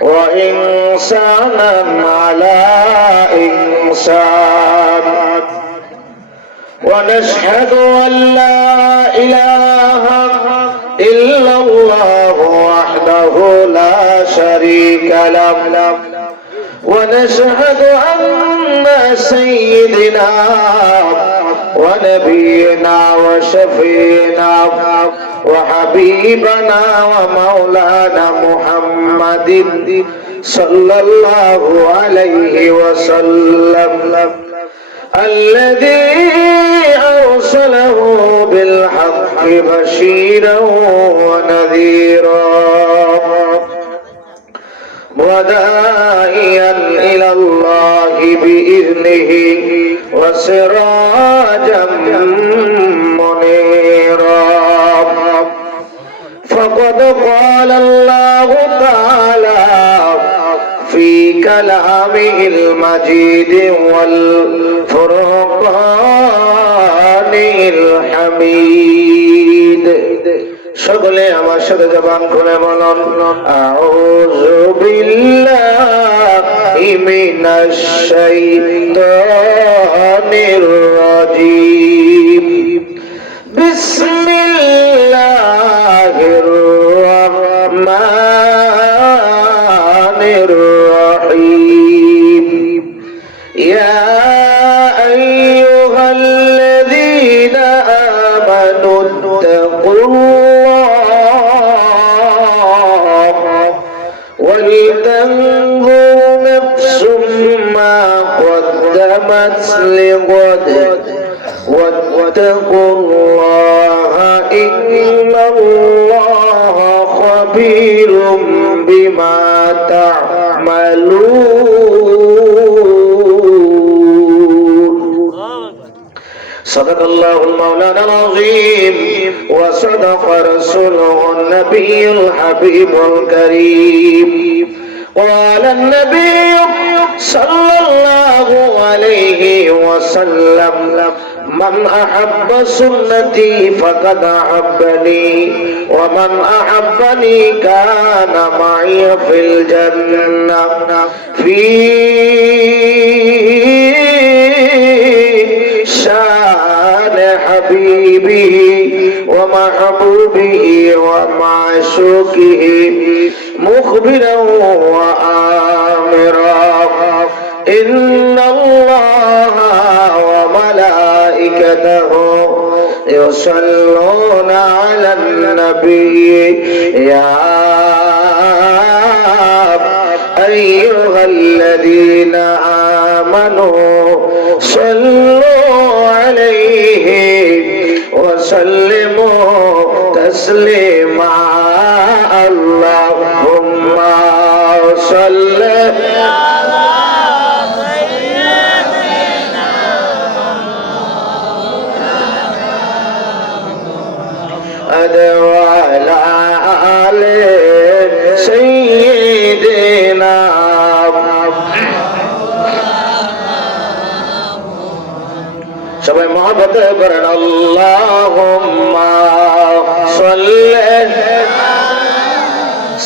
وإنسانا على إنسان ونشهد أن لا إله إلا الله وحده لا شريك له ونشهد أن سيدنا ونبينا وشفينا وحبيبنا ومولانا محمد صلى الله عليه وسلم الذي أرسله بالحق بشيرا ونذيرا وداعيا إلى الله بإذنه وسراجا منيرا فقد قال الله تعالى في كلامه المجيد والفرقان الحميد সকলে আমার সাথে জবান খুলে বলুন আউযু বিল্লাহি মিনাশ শাইতানির রাজীম বিসমিল্লাহির রাহমানির রাহিম ইয়া আইয়ুহাল্লাযীনা আমানু ولتنظر نفس ما قدمت لغد واتقوا الله إن الله خبير بما تعملون صدق الله المولانا العظيم وصدق رسوله النبي الحبيب الكريم قال النبي صلى الله عليه وسلم من أحب سنتي فقد أحبني ومن أحبني كان معي في الجنة في شان حبيبه ومحبوبه ومعشوقه مخبرا وآمرا إن الله وملائكته يصلون على النبي يا أيها الذين آمنوا صلوا عليه وسلموا تسليما اللهم صل على سيدنا محمد وعلى آل سيدنا সবাই মহব্বতে করেন আল্লাহুম্মা সাল্লি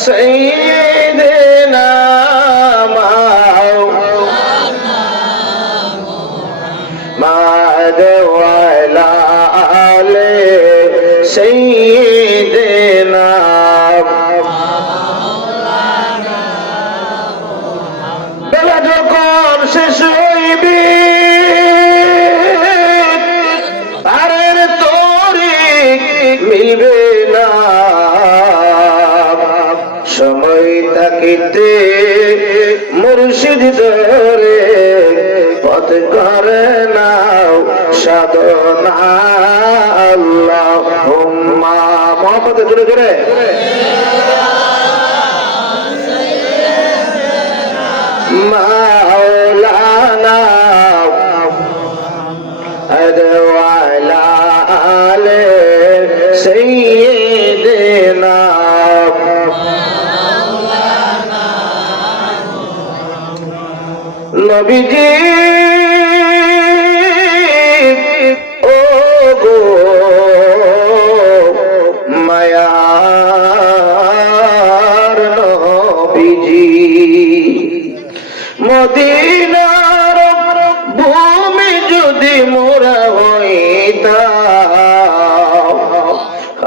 সাইয়্যিদিনা মুহাম্মাদ ওয়া আলা আলি সাইয়্যিদিনা বেলা যখন শেষ হইবে মিলবে না সময় থাকিতে মুর্শিদ ধরে পথ করে নাও সাধনা আল্লাহুম্মা মহব্বত জোরে করে মাওলানা ওয়ালা আলে سيدنا নবীজি ও গো মায়ার মদিনার ভূমি যদি মোরা হইতাম,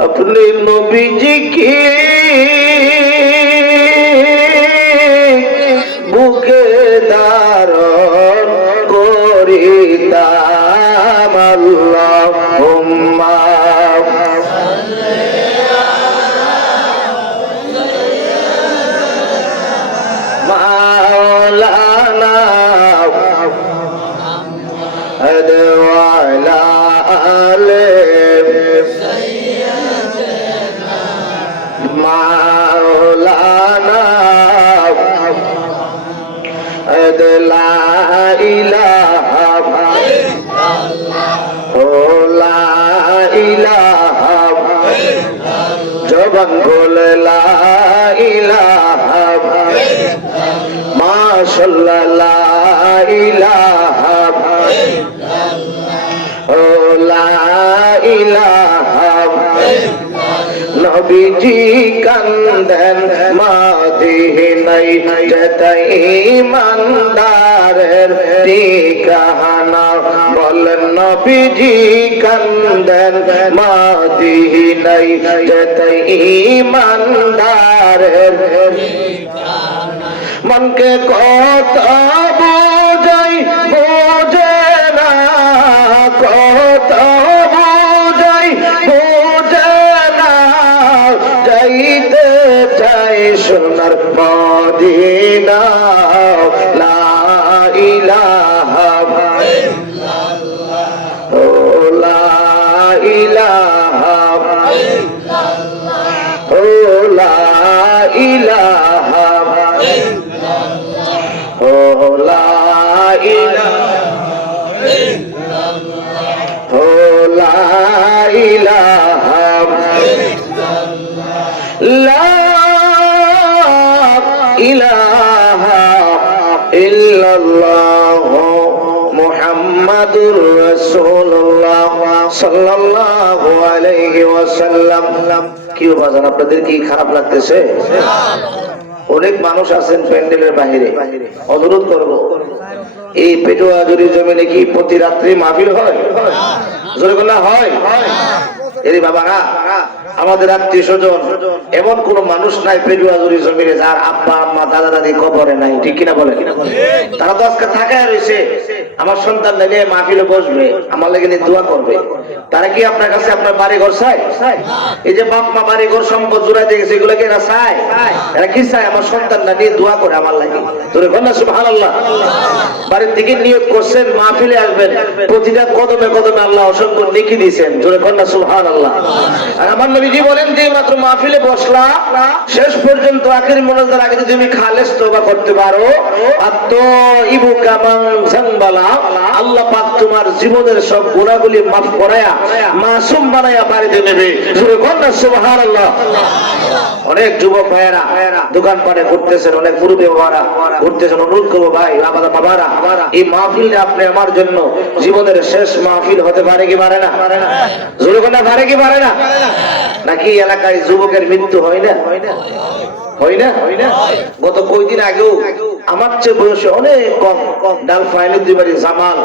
আপনি নবীজিকে বুকে ধারণ করিতাম। আল্লাহুম্মা মাওলানা ওয়ালা আলে মাওলানা লা ইলাহা লা ইলাহা জবান খুলে লা ইলাহা মাশাআল্লাহ লা ইলাহা লা ইলাহা নবীজি কান্দেন মদিনায় যেতাই ইমানদারের ঠিকানা বলেন নবীজি কান্দেন মদিনায় যেতাই ইমানদারের মনকে কত বোঝাই বোঝে না, কত বোঝাই বোঝে না, যাইতে চাই সোনার মদিনা। লা ইলাহা ও লা ইলাহা ও লা ইলাহা ও লা ইলাহা ও লা ইলাহা লা ইলাহা ইল্লাল্লাহ মুহাম্মাদুর রাসূলুল্লাহ সাল্লাল্লাহু আলাইহি ওয়াসাল্লাম। কি বাজান, আপনাদের কি খারাপ লাগতেছে? অনেক মানুষ আছেন প্যান্ডেলের বাইরে। অনুরোধ করব, এই পেটুয়াজুরি জমিনে কি প্রতি রাত্রি মাহফিল হয়? জোরে বলা হয়? এই বাবারা, আমাদের আত্মীয় স্বজন এমন কোন মানুষ নাই পেটুয়াজুরি জমিনে যার আব্বা আম্মা দাদা দাদি কবরে নাই, ঠিক কিনা বলে? তারা তো আজকে থাকায় রয়েছে, আমার সন্তান নিয়ে মাহফিলে বসবে, আমার লেগে নিয়ে দোয়া করবে। তারা কি আপনার কাছে আপনার বাড়ি ঘর চায়? এই যে বাপ মা বাড়ি ঘর সম্পদ জোড়াই দিয়ে গেছে, এগুলো কি এরা চায়? এরা কি চায়? আমার সন্তানরা নিয়ে দোয়া করে আমার লাগে। তোরে বল না সুবহানাল্লাহ। বাড়ির থেকে নিয়োগ করছেন, মাহফিলে আসবেন, প্রতিটা কদমে কদমে আল্লাহ অসংখ্য নেকি দিয়েছেন। তোরে বল না সুবহানাল্লাহ। আর আমার নবীজি বলেন যে মাত্র মাহফিলে বসলা, শেষ পর্যন্ত আখির মোনাজাতের আগে যদি তুমি খালেস তওবা করতে পারো, আত্তাইবু কামান জানবালা, আল্লাহ পাক তোমার জীবনের সব গুনাহগুলি মাফ করায়া মাসুম বানায়া বাড়িতে নেবে। জোরে বল না সুবহানাল্লাহ। অনেক যুবক ভাইয়েরা দোকানপাটে ঘুরতেছেন, অনেক মুরব্বি বাবারা ঘুরতেছেন। অনুরোধ করবো ভাই, আমাদের বাবারা, এই মাহফিলটা আপনি আমার জন্য জীবনের শেষ মাহফিল হতে পারে কি পারে না? জোরে বল না, পারে কি পারে না? নাকি এলাকায় যুবকের মৃত্যু হয় না? হয় না? গত কয়েকদিন আগেও আমার চেয়ে বয়সে অনেক কম ডাল ফাইনুদ্দিবাড়ি জামাল,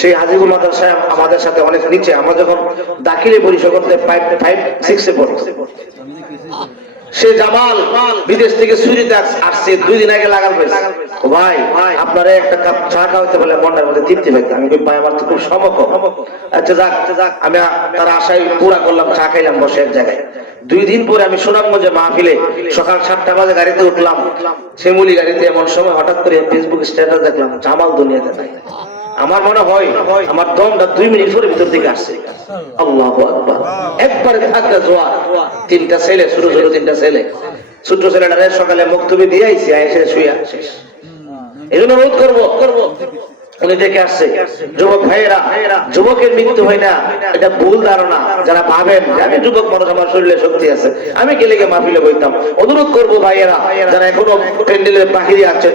সেই হাজিবুল মাদার সাহেব আমাদের সাথে অনেক নিচে, আমরা যখন দাখিলে পড়ি করতে 5-6 পড়ি। সে জামাল বিদেশ থেকে সুরিতে আসছে, 2 দিন আগে লাগাল পেয়েছে। ভাই আপনারা একটা কাপ চা খাওয়াতে বলে মনটার মধ্যে তৃপ্তি পাইতে। আমি ভাই আমার তো খুব সমক। আচ্ছা যাক, আমি তার আশায় পুরা করলাম, চা খাইলাম বসে এক জায়গায়। 2 দিন পরে আমি সুনামগঞ্জে মাহফিলে সকাল 7টা বাজে গাড়িতে উঠলাম, শ্যামলি গাড়িতে। এমন সময় হঠাৎ করে ফেসবুক স্ট্যাটাস দেখলাম জামাল দুনিয়াতে নাই। আমার মনে হয় আমার দমটা 2 মিনিট পরে ভিতর থেকে আসছে। আল্লাহু আকবার। একবারে ধাক্কা জোয়ার। 3টা ছেলে, ছোট ছোট 3টা ছেলে, ছোট ছেলেটা সকালে মুক্তবি দিয়ে আইছে, এসে শুয়ে শেষ। এই জন্য অনুরোধ করবো, উনি দেখে আসছে যুবক ভাইয়েরা, যুবকের মৃত্যু হয় না, এটা ভুল ধারণা। যারা ভাবেন যে আমি যুবক মানুষ, আমার শরীরে শক্তি আছে, আমি গেলে মাহফিলে বইতাম। অনুরোধ করবো ভাইয়েরা, যারা এখনো প্যান্ডেলের বাহিরে আছেন,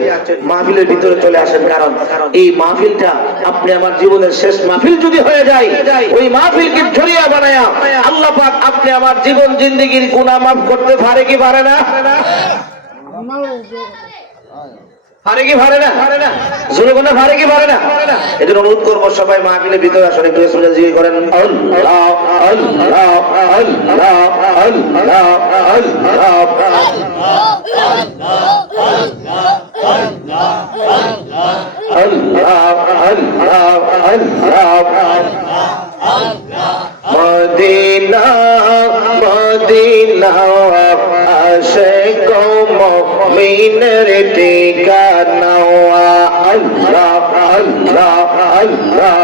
মাহফিলের ভিতরে চলে আসেন। কারণ এই মাহফিলটা আপনি আমার জীবনের শেষ মাহফিল যদি হয়ে যায়, ওই মাহফিলকে ঝরিয়া বানায়া আল্লাহ পাক আপনি আমার জীবন জিন্দেগির গুনাহ মাফ করতে পারে কি পারে না? পারে কি পারে না? জোরে কোনটা পারে কি পারে না? এজন্য অনুরোধ করবো সবাই মাহফিলের ভিতরে আসলে একটু রাসূলের জিকির করেন। আল্লাহ আল্লাহ আল্লাহ আল্লাহ আল্লাহ মদিনা মদিনা আশিক মুমিনের ঠিকানা আল্লাহ আল্লাহ আল্লাহ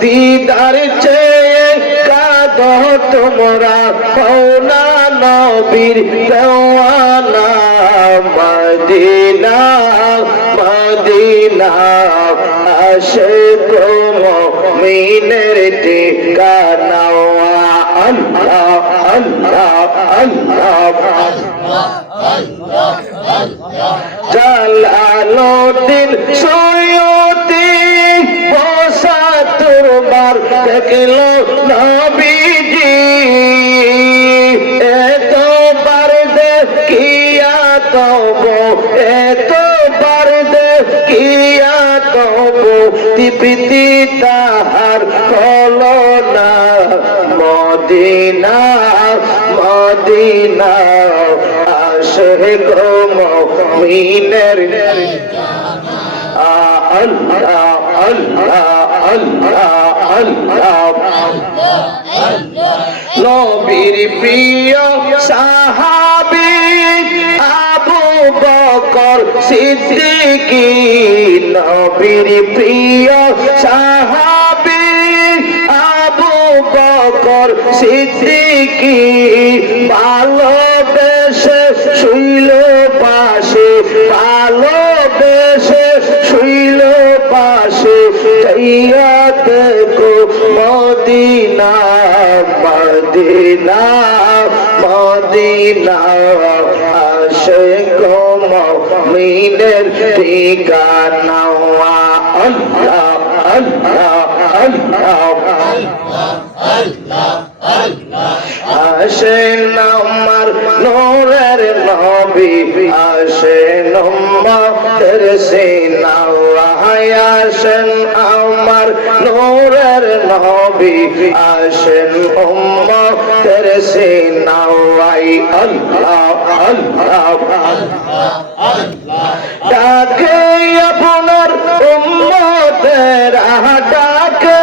দিদার চেয়ে কাঁদো তোমরা হওনা নবীর দেওয়ানা মদিনা মদিনা আশিক মুমিনের ঠিকানা আল্লাহ আল্লাহ আল্লাহ জালালুদ্দিন সৈয়দী বসাতুরবার দেখলো নবীজি এতবার দেখিয়া তব এতবার দেখিয়া তব তৃপ্তি তাহার হলো না মদিনা মদিনা আশিক মুমিনের আল্লাহ আল্লাহ আল্লাহ আল্লাহ নবীর প্রিয় সাহাবী আবু বকর সিদ্দিকী নবীর প্রিয় সাহাবী আবু বকর সিদ্দিকী ভালোবেসে শুইল পাশে ভালোবেসে শুইল পাশে যাইয়া দেখো মদিনা মদিনা মদিনা আশিক মুমিনের ঠিকানা আল্লাহ আল্লাহ আল্লাহ আসেন আমার নূরের নবী আসেন উম্মতের সিনাওয়ায় আসেন আমার নূরের নবী আসেন উম্মতের সিনাওয়ায় আল্লাহ আল্লাহ ডাকে আপনার উম্মতেরা ডাকে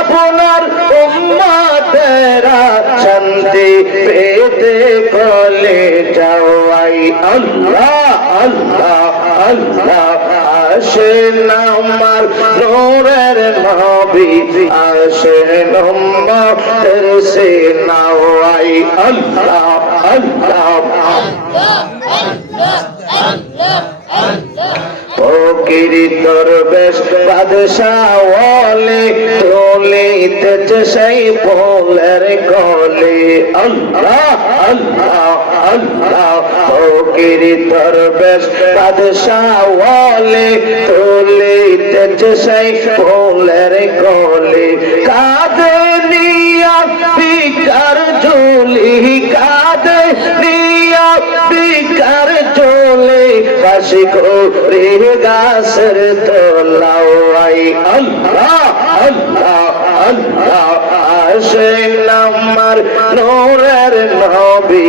আপনার উম্মতেরা শান্তি পেতে কলে যাওয়াই আল্লাহ আল্লাহ আল্লাহ আসেন আমার নূরের নবী আসেন উম্মতের সিনাওয়ায় আল্লাহ আল্লাহ ফকির দরবেশ বাদশাহ ওয়ালি তুলিতেছে সেই ফুলের গলে আল্লাহ আল্লাহ আল্লাহ ফকির দরবেশ বাদশাহ ওয়ালি তুলিতেছে সেই ফুলের গলে কাঁধে নিয়া বিকার ঝুলি কাঁধে নিয়া বিকার ঝুলি কাশি করে গাছের তোলাওয়াই আল্লাহ আল্লাহ আল্লাহ আসেন আমার নূরের নবী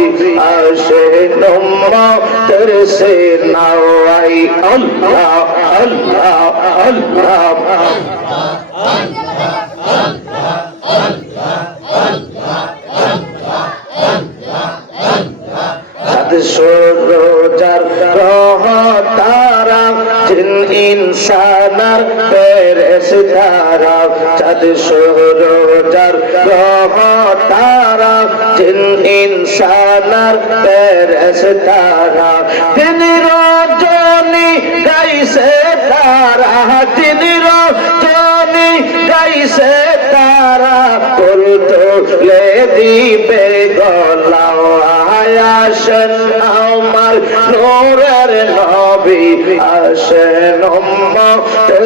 আসেন উম্মতের সিনাওয়ায় আল্লাহ আল্লাহ আল্লাহ সরোজার রহ তারা জিন ইনসানার ফেরেশতারা চাঁদ সরোজার রহ তারা জিন ইনসানার ফেরেশতারা দিন রজনী গাইছে তারা দিন রজনী গাইছে তারা কুল তুলে দিবে গলাও আসেন আমার নূরের নবী আসেন উম্মতের